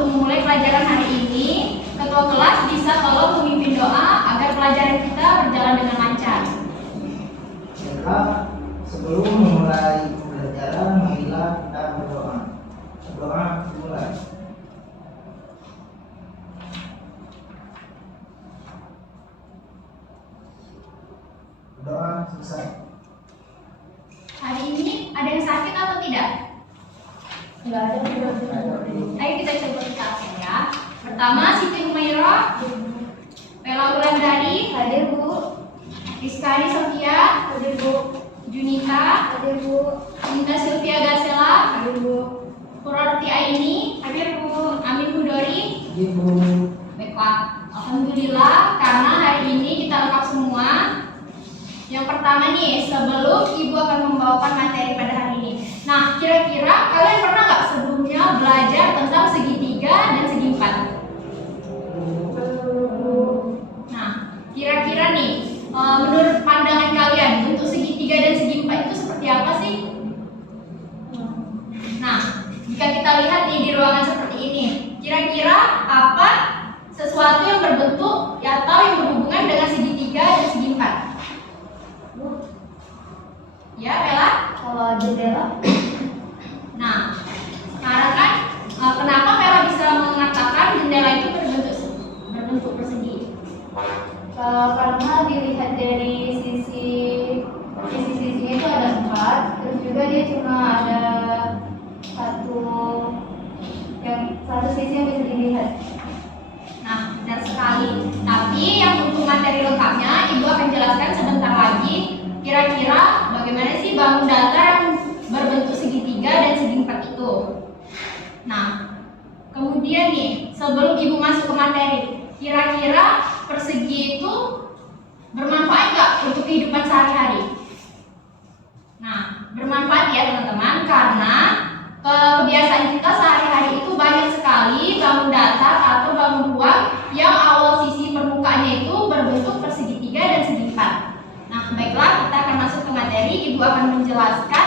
untuk memulai pelajaran hari ini, ketua kelas bisa tolong memimpin doa agar pelajaran kita berjalan dengan lancar. Baiklah, sebelum memulai pelajaran, marilah kita berdoa. Doa dimulai. Doa selesai. Hari ini ada yang sakit atau tidak? Enggak ada. Ayo kita coba kita absen ya. Pertama, Siti Humaira, Bella Wulandari, Hadir Bu. Rizkani Sofia, Hadir Bu. Junita, Hadir Bu. Minta Sylvia Gasela, Hadir Bu. Purorti Aini, hadir Bu. Amin Hudori. Ibu. Baiklah, alhamdulillah karena hari ini kita lengkap semua. Yang pertama nih, sebelum Ibu akan membawakan materi pada hari ini. Nah, kira-kira kalian pernah nggak sebelumnya belajar tentang segitiga dan segi empat? Nah, kira-kira nih, menurut pandangan kalian, bentuk segitiga dan segi empat itu seperti apa sih? Nah, jika kita lihat nih di ruangan seperti ini, kira-kira apa sesuatu yang berbentuk atau yang berhubungan dengan segitiga dan segi empat? Ya, Bella? Kalau jendela. Nah, sekarang kan kenapa Bella bisa mengatakan jendela itu berbentuk persegi? Karena dilihat dari sisi-sisinya itu ada 4, terus juga dia cuma ada satu sisi yang bisa dilihat. Nah, benar sekali. Tapi yang untuk materi lengkapnya, Ibu akan jelaskan sebentar lagi. Kira-kira bagaimana sih bangun datar yang berbentuk segitiga dan segi empat itu? Nah, kemudian nih, sebelum Ibu masuk ke materi, kira-kira persegi itu bermanfaat nggak untuk kehidupan sehari-hari? Nah, bermanfaat ya teman-teman, karena kebiasaan kita sehari-hari itu banyak sekali bangun datar atau bangun ruang yang awal sisi permukaannya itu berbentuk persegitiga dan segi empat. Nah, baiklah, kita akan masuk ke materi. Ibu akan menjelaskan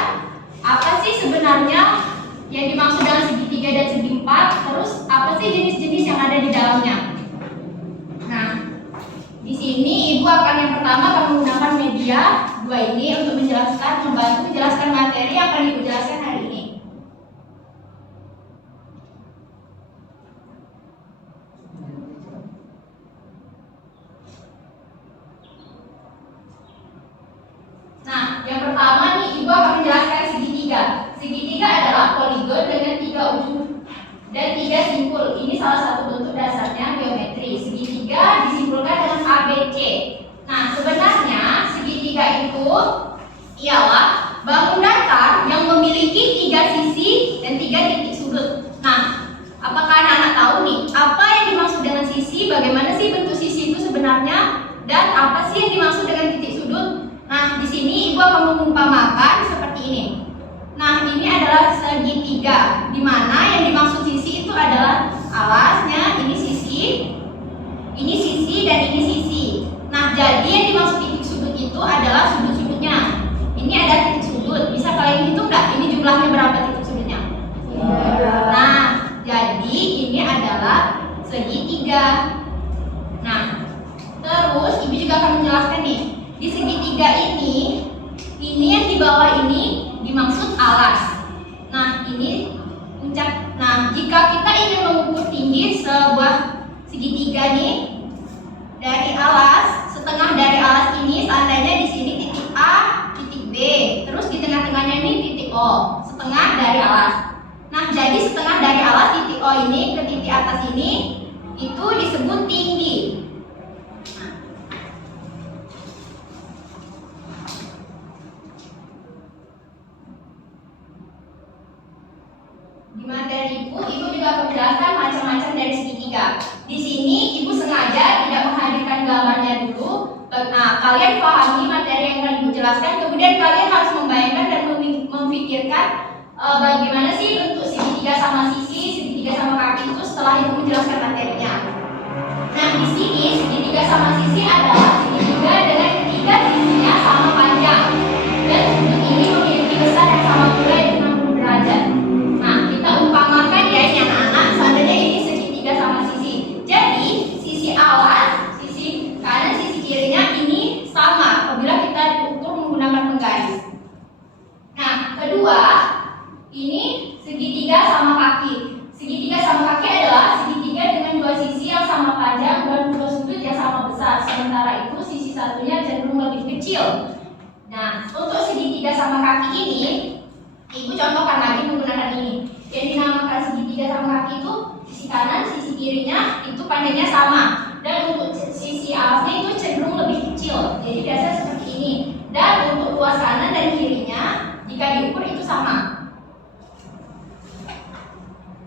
apa sih sebenarnya yang dimaksud dengan segitiga dan segi empat, terus apa sih jenis-jenis yang ada di dalamnya. Nah, di sini Ibu akan yang pertama akan menggunakan media dua ini untuk membantu menjelaskan materi yang akan Ibu jelaskan hari ini. Nah, yang pertama nih Ibu akan menjelaskan segitiga. Segitiga adalah poligon dengan 3 ujung dan 3 simpul. Ini salah satu bentuk dasarnya geometri. Segitiga disimpulkan dengan ABC. Nah, sebenarnya segitiga itu ialah bangun datar yang memiliki 3 sisi dan 3 titik sudut. Nah, apakah anak-anak tahu nih apa yang dimaksud dengan sisi? Bagaimana sih bentuk sisi itu sebenarnya? Dan apa sih yang dimaksud dengan titik sudut? Nah, di sini Ibu akan mengumpamakan seperti ini. Nah, ini adalah segitiga, di mana yang dimaksud sisi itu adalah alasnya, ini sisi, dan ini sisi. Nah, jadi yang dimaksud titik sudut itu adalah sudut-sudutnya. Ini ada titik sudut, bisa kalian hitung nggak? Ini jumlahnya berapa titik sudutnya? Nah, jadi ini adalah segitiga. Nah, terus Ibu juga akan menjelaskan nih. Di segitiga ini yang di bawah ini dimaksud alas. Nah, ini puncak. Nah, jika kita ingin mengukur tinggi sebuah segitiga nih dari alas, setengah dari alas ini seandainya di sini titik A, titik B, terus di tengah-tengahnya ini titik O, setengah dari alas. Nah, jadi setengah dari alas titik O ini ke titik atas ini itu disebut tinggi. Di materi Ibu juga akan menjelaskan macam-macam dari segitiga. Di sini Ibu sengaja tidak menghadirkan gambarnya dulu. Nah, kalian pahami materi yang akan Ibu jelaskan, kemudian kalian harus membayangkan dan memikirkan bagaimana sih bentuk segitiga sama sisi, segitiga sama kaki itu setelah Ibu menjelaskan materinya. Nah, di sini segitiga sama sisi adalah segitiga dengan ketiga sisinya sama panjang dan sudut ini memiliki besar yang sama pula yaitu 60 derajat. Nah, kita umpamakan ya ini anak-anak, seandainya ini kedua, ini segitiga sama kaki. Segitiga sama kaki adalah segitiga dengan dua sisi yang sama panjang dan dua sudut yang sama besar. Sementara itu sisi satunya cenderung lebih kecil. Nah, untuk segitiga sama kaki ini, Ibu contohkan lagi menggunakan ini. Yang dinamakan segitiga sama kaki itu sisi kanan, sisi kirinya itu panjangnya sama. Dan untuk sisi alasnya itu cenderung lebih kecil. Jadi biasanya seperti ini. Dan untuk luas kanan dan kirinya jika diukur itu sama.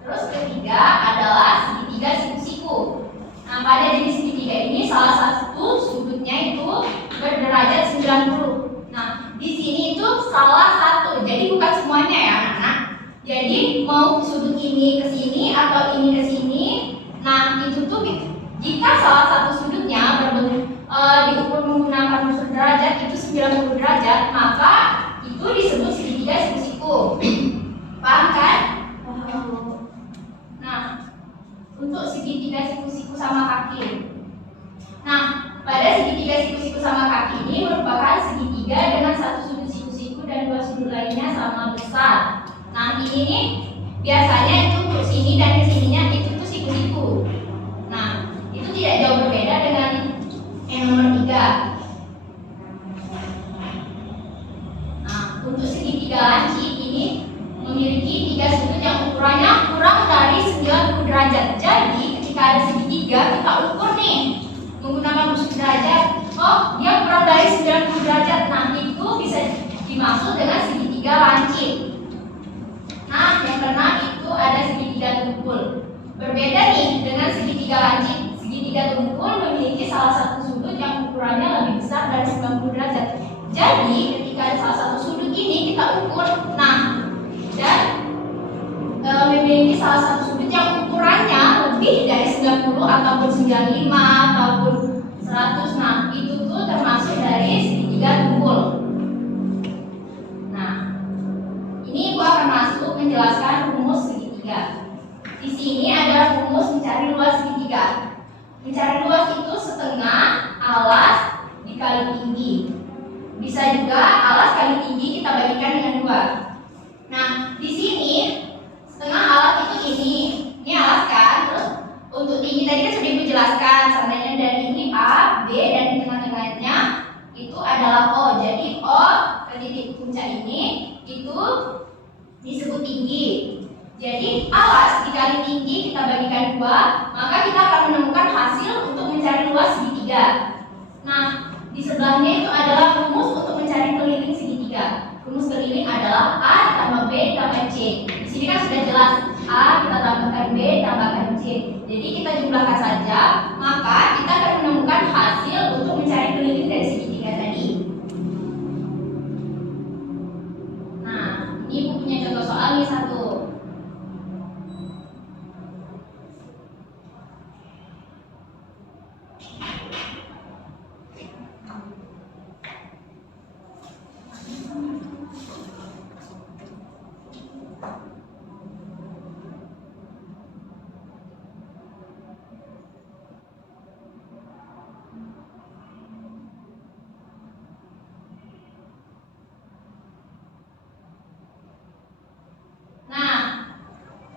Terus ketiga adalah segitiga siku-siku. Nah, pada jenis segitiga ini salah satu sudutnya itu berderajat 90. Nah, di sini itu salah satu. Jadi bukan semuanya ya, anak-anak. Jadi mau sudut ini ke sini atau ini ke sini. Nah, itu tuh jika salah satu sudutnya diukur menggunakan unsur derajat itu 90 derajat, maka itu disebut segitiga siku-siku. Paham kan? Nah, untuk segitiga siku-siku sama kaki. Nah, pada segitiga siku-siku sama kaki ini merupakan segitiga dengan satu sudut siku-siku dan dua sudut lainnya sama besar. Nah, ini nih biasanya itu untuk sini dan kesininya itu tuh siku-siku. Nah, itu tidak jauh berbeda dengan yang nomor 3. Nah, untuk segitiga lancip ini memiliki 3 sudut yang ukurannya kurang dari 90 derajat. Jadi ketika ada segitiga kita ukur nih menggunakan unsur derajat. Oh, dia kurang dari 90 derajat. Nah, itu bisa dimaksud dengan segitiga lancip. Nah, yang keenam itu ada segitiga tumpul. Berbeda nih dengan segitiga lancip. Segitiga tumpul memiliki salah satu sudut yang ukurannya lebih besar dari 90 derajat. Jadi ketika ada salah satu sudut ini kita ukur. Nah, dan memiliki salah satu sudut yang ukurannya lebih dari 90 ataupun 95 ataupun 100. Nah, itu tuh termasuk dari segitiga tumpul. Nah, ini Ibu akan masuk menjelaskan rumus segitiga. Di sini ada rumus mencari luas segitiga. Mencari luas itu setengah alas dikali tinggi. Bisa juga alas kali tinggi kita bagikan dengan 2. Nah, di sini setengah alas itu ini. Ini alas kan? Terus untuk tinggi tadi kan sudah Ibu jelaskan. Seandainya dari ini A, B dan di tengah-tengahnya itu adalah O. Jadi O ke titik puncak ini itu disebut tinggi. Jadi alas dikali tinggi kita bagikan 2, maka kita akan menemukan hasil untuk mencari luas segitiga. Nah, di sebelahnya itu adalah rumus untuk mencari keliling segitiga. Rumus keliling adalah A tambah B tambah C. Di sini kan sudah jelas A kita tambahkan B tambahkan C. Jadi kita jumlahkan saja, maka kita akan menemukan hasil untuk mencari keliling dari segitiga tadi. Nah, ini Ibu punya contoh soal nih 1.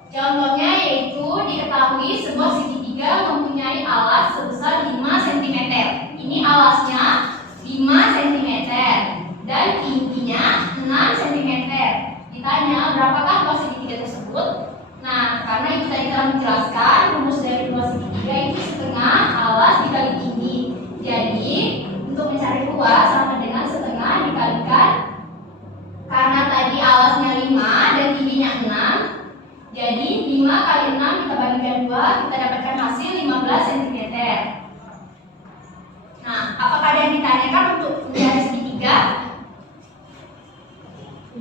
Contohnya yaitu diketahui sebuah segitiga mempunyai alas sebesar 5 cm. Ini alasnya 5 cm dan tingginya 6 cm. Ditanya berapakah luas segitiga tersebut? Nah, karena itu tadi telah menjelaskan rumus dari luas segitiga itu setengah alas dikali tinggi. Jadi untuk mencari luas sama dengan setengah dikalikan, karena tadi alasnya 5 dan tingginya 6. Jadi 5 kali 6 kita bagikan 2, kita dapatkan hasil 15 cm. Nah, apakah ada yang ditanyakan untuk mencari segitiga?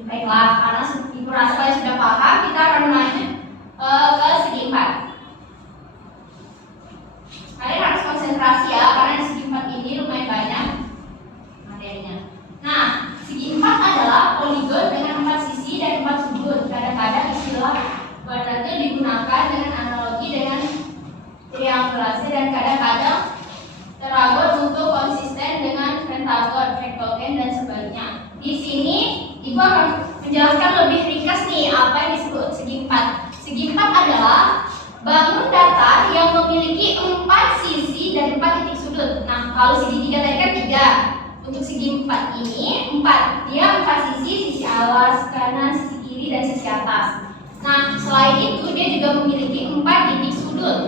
Baiklah, karena Ibu rasa kalian sudah paham, kita akan lanjut ke segi 4. Kalian harus konsentrasi ya, karena di segi 4 ini lumayan banyak materinya. Nah, segi 4 adalah poligon dengan 4 sisi dan 4 sudut. Kadang-kadang istilah kuadratnya digunakan dengan analogi dengan triangulasi dan kadang-kadang teragon untuk konsisten dengan pentagon, rektogen dan sebagainya. Di sini Ibu akan menjelaskan lebih nih apa yang disebut segi empat. Segi empat adalah bangun datar yang memiliki 4 sisi dan 4 titik sudut. Nah, kalau segitiga tadi kan 3. Untuk segi empat ini 4. Dia 4 sisi, sisi alas, kanan, sisi kiri, dan sisi atas. Nah, selain itu dia juga memiliki 4 titik sudut.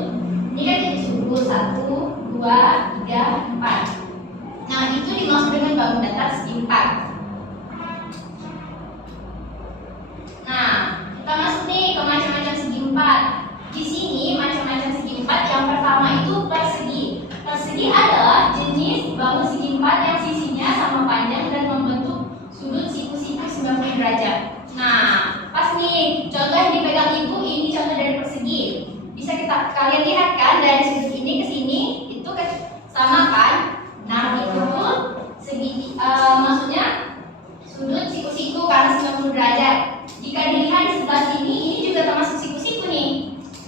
Ini kan titik sudut 1, 2, 3, 4. Nah, itu dimaksud dengan bangun datar segi empat. Nah, kita masuk nih ke macam-macam segi empat. Di sini macam-macam segi empat. Yang pertama itu persegi. Persegi adalah jenis bangun segi empat yang sisinya sama panjang dan membentuk sudut siku-siku 90 derajat. Nah, pas nih contoh yang dipegang ibu ini contoh dari persegi. Bisa kalian lihat kan dari sudut ini ke sini itu sama kan? Nah, itu segi maksudnya sudut siku-siku karena 90 derajat. Jika dilihat di sebelah sini, ini juga termasuk siku-siku nih.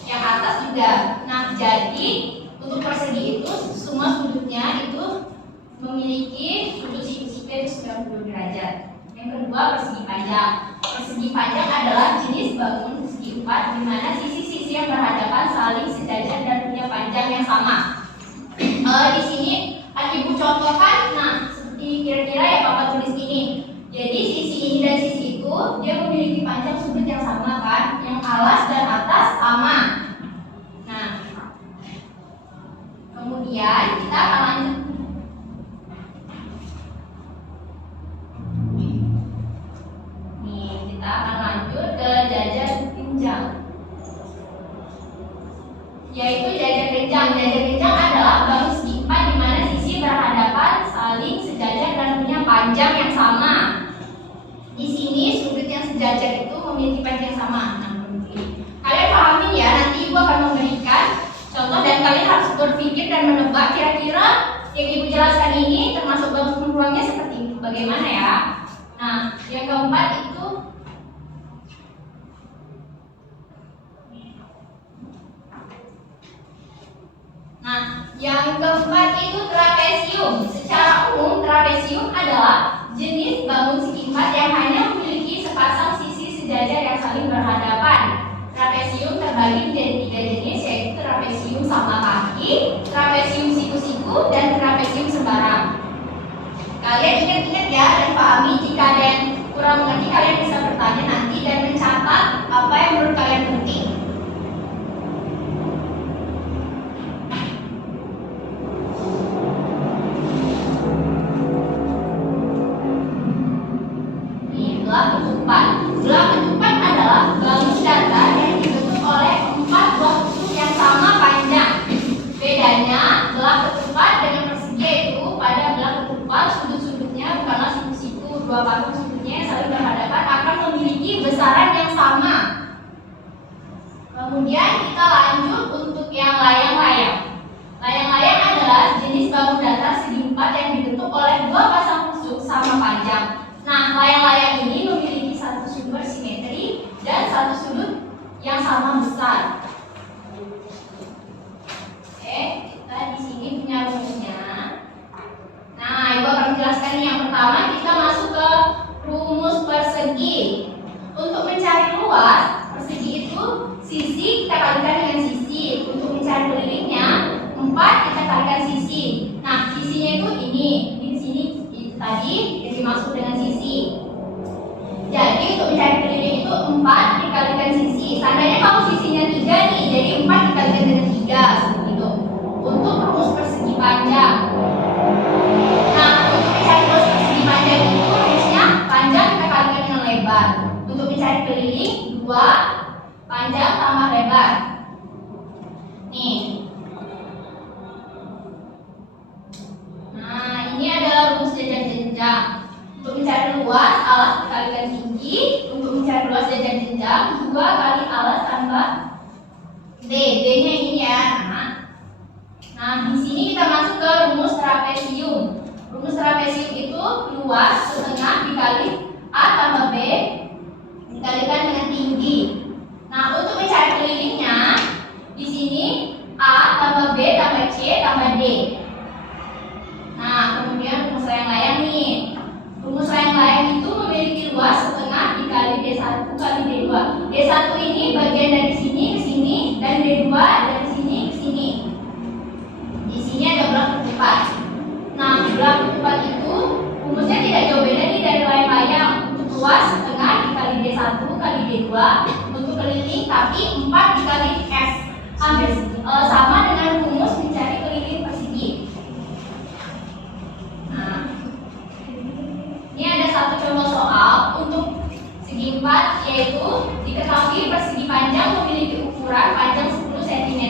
Yang atas juga. Nah, jadi untuk persegi itu semua sudutnya itu memiliki sudut siku-siku itu 90 derajat. Yang kedua, persegi panjang. Persegi panjang adalah jenis bangun segi empat di mana sisi-sisi yang berhadapan saling sejajar dan punya panjang yang sama. Di sini ibu contohkan, nah seperti kira-kira ya Bapak tulis ini. Jadi sisi ini dan sisi itu dia memiliki panjang sudut yang sama kan, yang alas dan atas sama. Nah, kemudian kita akan lanjut. Nih, kita akan lanjut ke jajar genjang. Yaitu jajar genjang. Jajar genjang adalah bangun segi empat di mana sisi berhadapan saling sejajar dan punya panjang yang sama. Di sini sudut yang sejajar itu memiliki panjang yang sama. Nah, kalian pahamin ya, nanti ibu akan memberikan contoh dan kalian harus berpikir dan menebak kira-kira yang ibu jelaskan ini termasuk bangun ruangnya seperti bagaimana ya. Nah, yang keempat itu trapesium. Secara umum trapesium adalah jenis bangun segi empat yang hanya memiliki sepasang sisi sejajar yang saling berhadapan. Trapesium terbagi menjadi 3 jenis, yaitu trapesium sama kaki, trapesium siku-siku, dan trapesium sembarang. Kalian ingat-ingat ya dan pahami. Jika ada yang kurang mengerti, kalian bisa bertanya nanti dan mencatat apa yang menurut kalian penting. Belah ketupat adalah bangun datar yang dibentuk oleh 4 buah kutub yang sama panjang. Bedanya belah ketupat dengan persegi itu pada belah ketupat sudut-sudutnya bukanlah siku-siku, 2 patung sudutnya yang saling berhadapan akan memiliki besaran yang sama. Kemudian kita lanjut untuk yang layang-layang. Layang-layang adalah jenis bangun datar segi empat yang dibentuk oleh 2 pasang tusuk sama panjang. Nah, layang-layang ini memiliki satu sumber simetri dan satu sudut yang sama besar. Oke, kita di sini punya rumusnya. Nah, ibu akan menjelaskan nih. Yang pertama kita masuk ke rumus persegi. Untuk mencari luas, persegi itu sisi kita kalikan dengan sisi. Untuk mencari kelilingnya, 4 kita kalikan sisi. Nah, sisinya itu ini di sini itu tadi yang dimaksud dengan sisi. Jadi untuk mencari keliling itu 4 dikalikan sisi. Seandainya kalau sisinya 3 nih, jadi 4 dikalikan dengan 3 seperti itu. Untuk rumus persegi panjang. Nah, untuk mencari rumus persegi panjang itu rumusnya panjang kita kalikan dengan lebar. Untuk mencari keliling 2 panjang tambah lebar. Nih. Nah, ini adalah rumus jajar jenjang. Untuk mencari luas, alas dikalikan tinggi. Untuk mencari luas jajar jenjang, 2 kali alas tambah D. D-nya ini ya. Nah, di sini kita masuk ke rumus trapesium. Rumus trapesium itu luas setengah dikali A tambah B dikalikan dengan tinggi. Nah, untuk mencari kelilingnya, di sini A tambah B tambah C tambah D. Nah, kemudian rumus layang-layang nih. Rumus layang-layang itu memiliki luas setengah dikali D1 kali D2. D1 ini bagian dari sini ke sini, dan D2 dari sini ke sini. Di sini ada blok ketupat. Nah, blok ketupat itu rumusnya tidak jauh beda nih dari layang-layang. Untuk luas setengah dikali D1 kali D2. Untuk keliling tapi 4 dikali S. Hampir sama dengan rumus mencari keliling persegi. Nah, ini ada satu contoh soal untuk segi 4, yaitu diketahui persegi panjang memiliki ukuran panjang 10 cm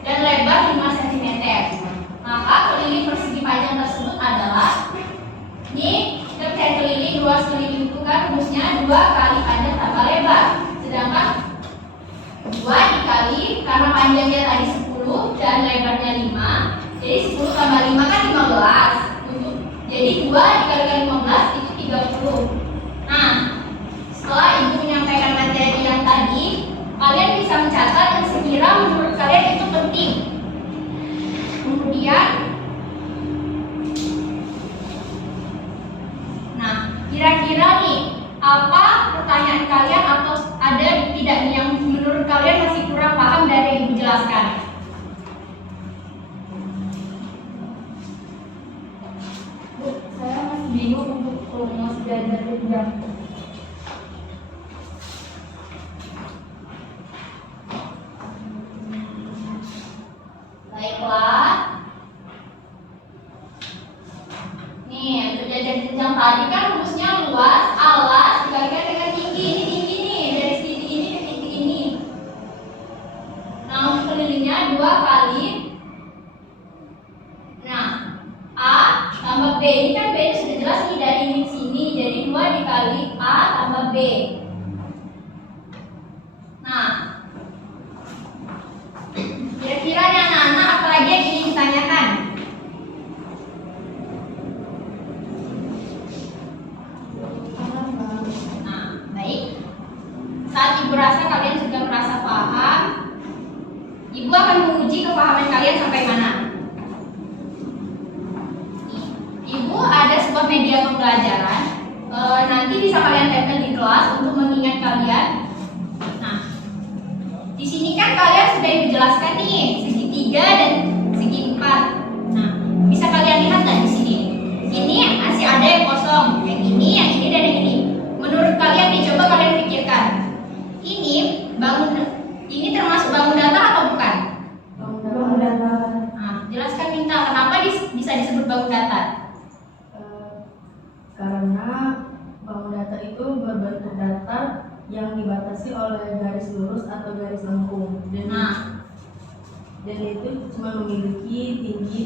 dan lebar 5 cm. Maka keliling persegi panjang tersebut adalah, ini terkait keliling, luas keliling itu kan rumusnya 2 kali panjang tambah lebar. Sedangkan 2 dikali, karena panjangnya tadi 10 dan lebarnya 5, jadi 10 tambah 5 kan 15. Jadi 2 dikalikan 15 itu 30. Nah, setelah Ibu menyampaikan materi yang tadi, kalian bisa mencatat yang sekira menurut kalian itu penting. Kemudian, nah, kira-kira nih, apa pertanyaan kalian atau ada tidak nih yang menurut kalian masih kurang paham dari yang Ibu jelaskan? Saya masih bingung untuk rumus belajar jenjang. Baiklah. Nih, untuk jajar jenjang tadi kan rumusnya luas, alas dikalikan dengan tinggi. Ini tinggi nih, dari titik ini ke titik ini. Nah, untuk kelilingnya 2 kali. Nah, A tambah B, ini kan B sudah jelas nih dari ini ke sini, jadi 2 dikali A tambah B. Nah, kira-kira nih anak-anak apalagi yang ingin ditanyakan? Nah, baik. Saat Ibu rasa kalian sudah merasa paham, Ibu akan menguji kepahaman kalian sampai mana. Ibu ada sebuah media pembelajaran, nanti bisa kalian tempel di kelas untuk mengingat kalian. Nah, di sini kan kalian sudah Ibu jelaskan nih segitiga dan segi 4. Nah, bisa kalian lihat nggak di sini? Ini masih ada yang kosong, yang ini dan yang ini. Menurut kalian nih, coba kalian pikirkan. Ini termasuk bangun datar atau bukan? Bangun datar. Nah, jelaskan Minta, kenapa bisa disebut bangun datar? Karena bangun datar itu berbentuk datar yang dibatasi oleh garis lurus atau garis lengkung, dan itu cuma memiliki tinggi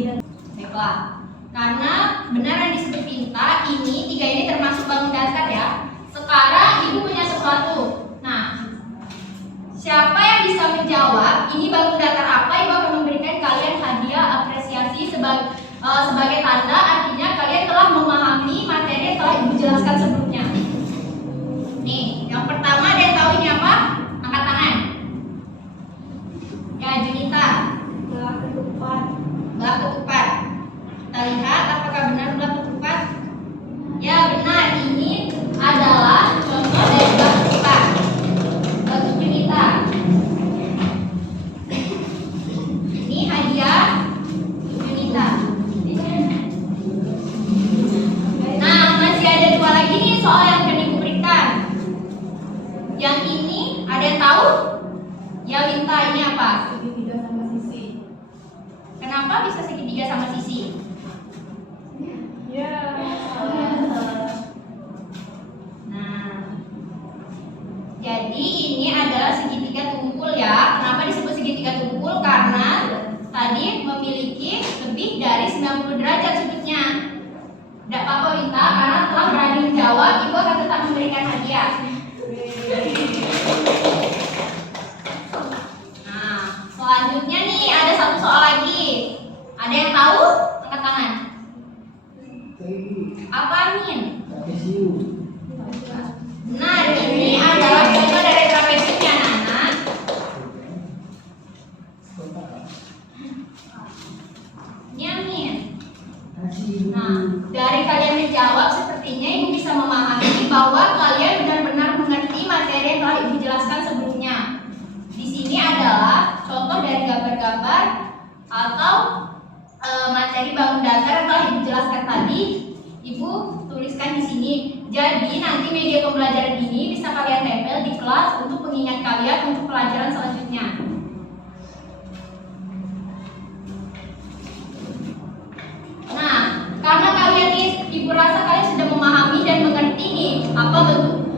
dan Baiklah, karena benar yang disebut Minta, tiga ini termasuk bangun datar ya. Sekarang Ibu punya sesuatu. Nah, siapa yang bisa menjawab ini bangun datar apa, Ibu akan memberikan kalian hadiah apresiasi sebagai tanda, artinya kalian telah memahami materi yang telah Ibu jelaskan sebelumnya. Nih, yang pertama ada yang tahu ini apa? Angkat tangan. Ya, Junita. Belah ketupat. Belah ketupat. Kita lihat apakah benar belah ketupat. Ya, benar. Ini adalah contoh dari belah ketupat. Bantu Junita. Ini hadiah Junita. Nah, masih ada 2 lagi nih soal yang akan Ibu berikan. Yang ini ada yang tahu? Ya, Minta, ini apa? segitiga sama sisi. Kenapa bisa segitiga sama sisi? Ya. Nah, jadi ini adalah segitiga tumpul ya. Kenapa disebut segitiga tumpul? Karena tadi memiliki lebih dari 90 derajat sudutnya. Tidak apa-apa Minta, karena telah berani menjawab, Ibu akan tetap memberikan hadiah. Nah, selanjutnya nih ada satu soal lagi. Ada yang tahu? Angkat tangan. Apa Min? Trapesium. Nah, ini adalah contoh dari trapesium ya anak-anak. Ini Amin. Nah, dari kalian menjawab sepertinya Ibu bisa memahami bahwa gambar atau materi bangun datar yang telah Ibu jelaskan tadi, Ibu tuliskan di sini. Jadi nanti media pembelajaran ini bisa kalian tempel di kelas untuk pengingat kalian untuk pelajaran selanjutnya. Nah, karena kalian nih, Ibu rasa kalian sudah memahami dan mengerti nih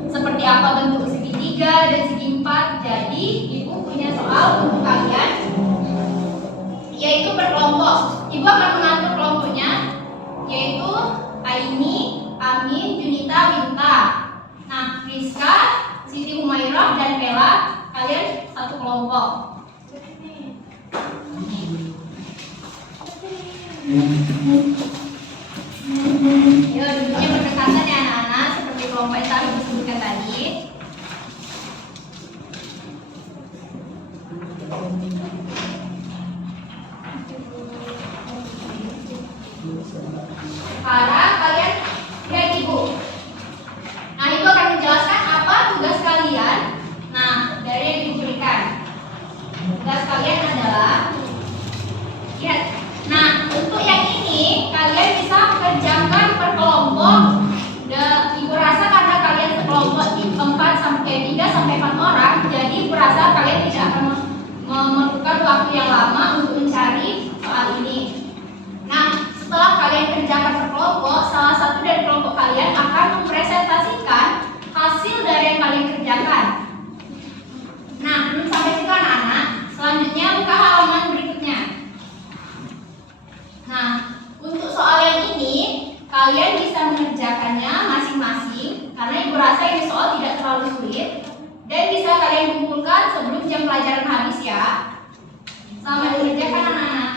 seperti apa bentuk segitiga dan segi empat. Jadi Ibu punya soal untuk kalian, yaitu berkelompok. Ibu akan mengatur kelompoknya, yaitu Aini, Amin, Junita, Winta. Nah, Rizka, Siti Humairah, dan Bella, kalian satu kelompok. Yuk, duduknya berdekatan ya anak-anak, seperti kelompok yang tadi disebutkan tadi. Sekarang kalian lihat Ibu. Nah, Ibu akan menjelaskan apa tugas kalian. Nah, dari yang Ibu berikan, tugas kalian adalah lihat. Nah, untuk yang ini kalian bisa kerjakan per kelompok. Ibu rasa karena kalian sekelompok 3 sampai 4 orang, jadi Ibu rasa kalian tidak akan memerlukan waktu yang lama untuk mencari soal ini. Nah, setelah kalian kerjakan per kelompok, salah satu dari kelompok kalian akan mempresentasikan hasil dari yang kalian kerjakan. Nah, belum sampai situ anak-anak. Selanjutnya buka halaman berikutnya. Nah, untuk soal yang ini kalian bisa mengerjakannya masing-masing karena Ibu rasa ini soal tidak terlalu sulit dan bisa kalian kumpulkan sebelum jam pelajaran habis ya. Selamat mengerjakan anak-anak.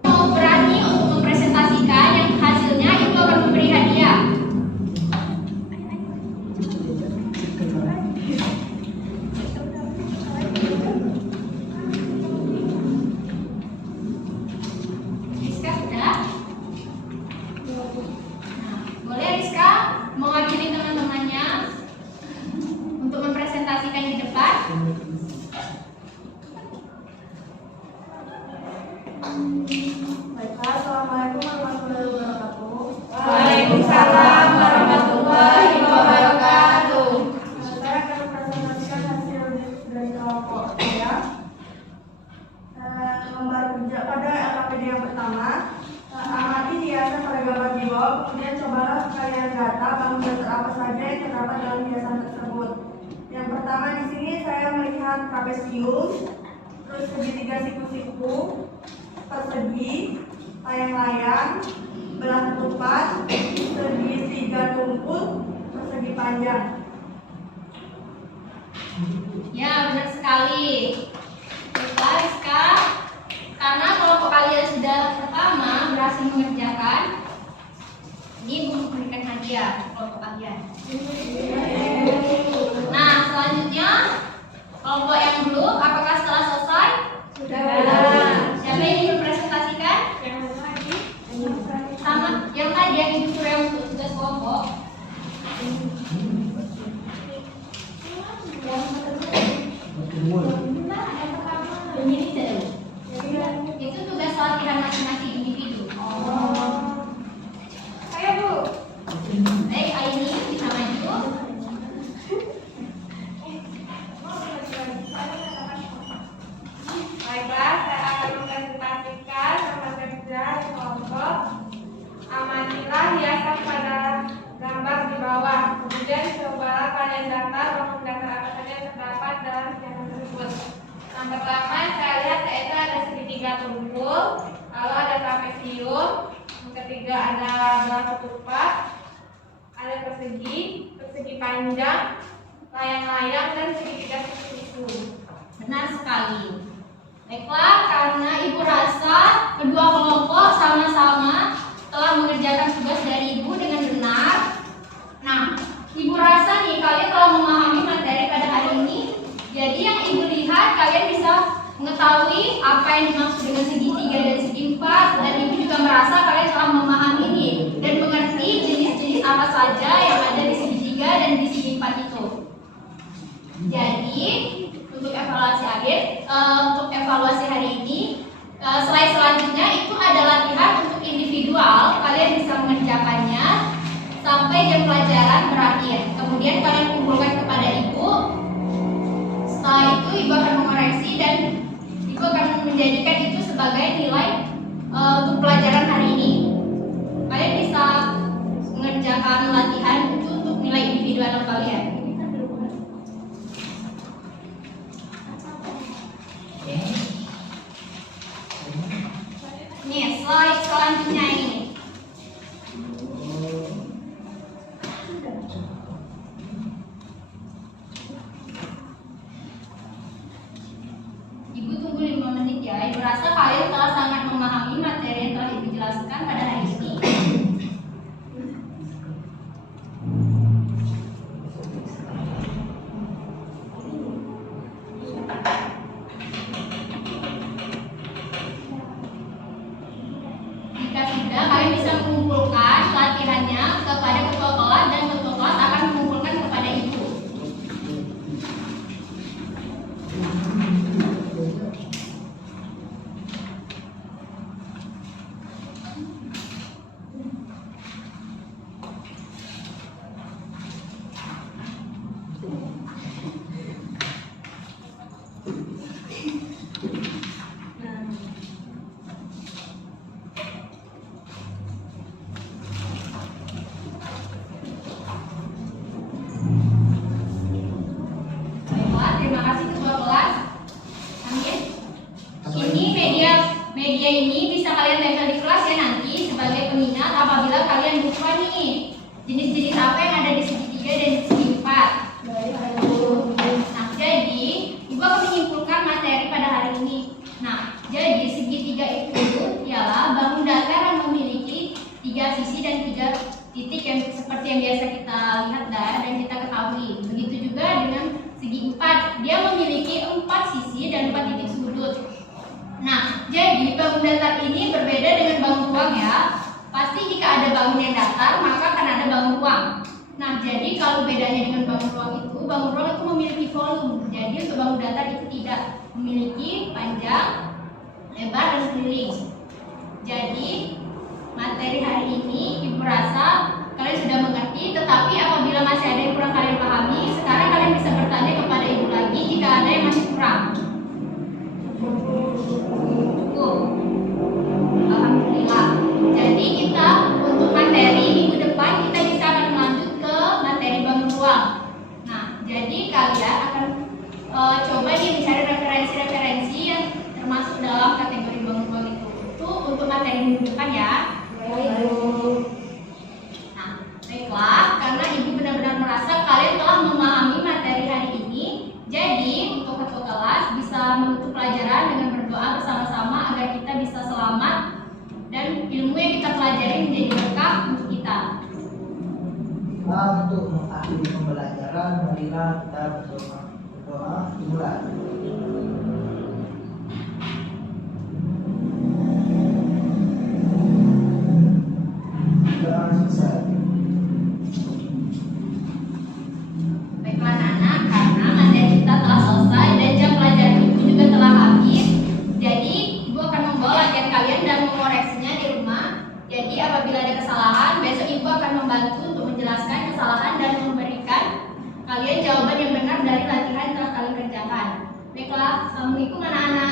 Mau berani untuk mempresentasikan yang hasilnya itu akan memberi hadiah. Rizka sudah? Nah, boleh Rizka mewakili teman-temannya untuk mempresentasikan di depan. Baiklah, Assalamualaikum warahmatullahi wabarakatuh. Waalaikumsalam warahmatullahi wabarakatuh. Saya akan mempresentasikan hasil dari kelompok saya. Lembar kerja pada LKPD yang pertama. Amati hiasan pada gambar di bawah, kemudian cobalah kalian data bangun datar apa saja yang terdapat dalam hiasan tersebut. Yang pertama di sini saya melihat trapesium, terus segitiga siku-siku, persegi, layang-layang, belah ketupat, segitiga tungkul, persegi panjang. Ya, benar sekali. Baiklah, Rizka. Karena kelompok kalian sudah pertama berhasil mengerjakan, ini memberikan hadiah kelompok kalian. Nah, selanjutnya kelompok yang belum, apakah setelah selesai? Sudah. Siapa yang ingin mempresentasikan? Sama yang tadi yang Ibu suruh yang untuk tugas kelompok. Itu tugas latihan masing-masing individu. Ayo Bu. Aini bisa maju. Baiklah, saya akan mempresentasikan sama kerja di kelompok. Amatilah hiasan pada gambar di bawah. Kemudian cobalah kalian daftar bangun datar apa saja yang terdapat dalam hiasan tersebut. Yang pertama saya lihat yaitu ada segitiga tungkul, lalu ada trapesium, yang ketiga ada belah ketupat, ada persegi panjang, layang-layang dan segitiga siku-siku. Benar sekali. Baiklah, karena Ibu rasa kedua kelompok sama-sama telah mengerjakan tugas dari Ibu dengan benar. Nah, Ibu rasa kalian telah memahami materi pada hari ini. Jadi yang Ibu lihat, kalian bisa mengetahui apa yang dimaksud dengan segitiga dan segi empat, dan Ibu juga merasa kalian telah memahami ini dan mengerti jenis-jenis apa saja yang ada di segitiga dan di segi empat itu. Jadi untuk evaluasi hari ini, slide selanjutnya itu ada latihan untuk individual. Kalian bisa mengerjakannya sampai jam pelajaran berakhir. Kemudian kalian kumpulkan kepada Ibu. Setelah itu Ibu akan mengoreksi dan Ibu akan menjadikan itu sebagai nilai untuk pelajaran hari ini. Kalian bisa mengerjakan latihan itu untuk nilai individual kalian. Nih, slide selanjutnya ini. Ibu tunggu 5 menit ya. Ibu rasa kalian telah sangat memahami materi yang telah Ibu jelaskan pada hari ini. Jika sudah, kalian bisa mengumpulkan latihannya kepada ketua kelas dan ketua kelas akan mengumpulkan kepada Ibu. Baiklah, terima kasih ketua kelas. Amin. Ini media ini bisa kalian tempel di kelas ya nanti sebagai pengingat apabila kalian lupa nih jenis-jenis apa yang ada di segitiga dan di segi empat. Nah, jadi Ibu akan menyimpulkan materi pada hari ini. Nah, jadi segitiga itu ialah bangun datar yang memiliki 3 sisi dan 3 titik yang seperti yang biasa kita lihat dan kita ketahui. Begitu juga dengan segi empat, dia memiliki 4 sisi dan 4 titik sudut. Nah, jadi bangun datar ini berbeda dengan bangun ruang ya. Pasti jika ada bangun yang datar, maka akan ada bangun ruang. Nah, jadi kalau bedanya dengan bangun ruang itu memiliki volume. Jadi untuk bangun datar itu tidak memiliki panjang, lebar, dan keliling. Jadi materi hari ini Ibu rasa kalian sudah mengerti, tetapi apabila masih ada yang kurang kalian pahami, sekarang kalian bisa bertanya kepada Ibu lagi jika ada yang masih kurang. Cukup. Alhamdulillah. Jadi kita untuk materi minggu depan kita bisa akan melanjut ke materi bangun ruang. Nah, jadi kalian akan coba nih mencari referensi-referensi yang termasuk dalam kategori bangun ruang itu. Itu untuk materi minggu depan ya. Nah, baiklah, karena Ibu benar-benar merasa kalian telah memahami materi hari ini. Jadi untuk ketua kelas bisa menutup pelajaran dengan berdoa bersama-sama agar kita bisa selamat dan ilmu yang kita pelajari menjadi berkah untuk kita. Untuk mengakhiri pembelajaran, marilah kita berdoa dimulai. Doa selesai. Baiklah anak-anak, karena materi kita telah selesai dan jam pelajaran Ibu juga telah habis. Jadi Ibu akan membawa latihan kalian dan mengoreksinya di rumah. Jadi apabila ada kesalahan, besok Ibu akan membantu untuk menjelaskan kesalahan dan memberikan kalian jawaban yang benar dari latihan yang telah kalian kerjakan. Baiklah, assalamualaikum anak-anak.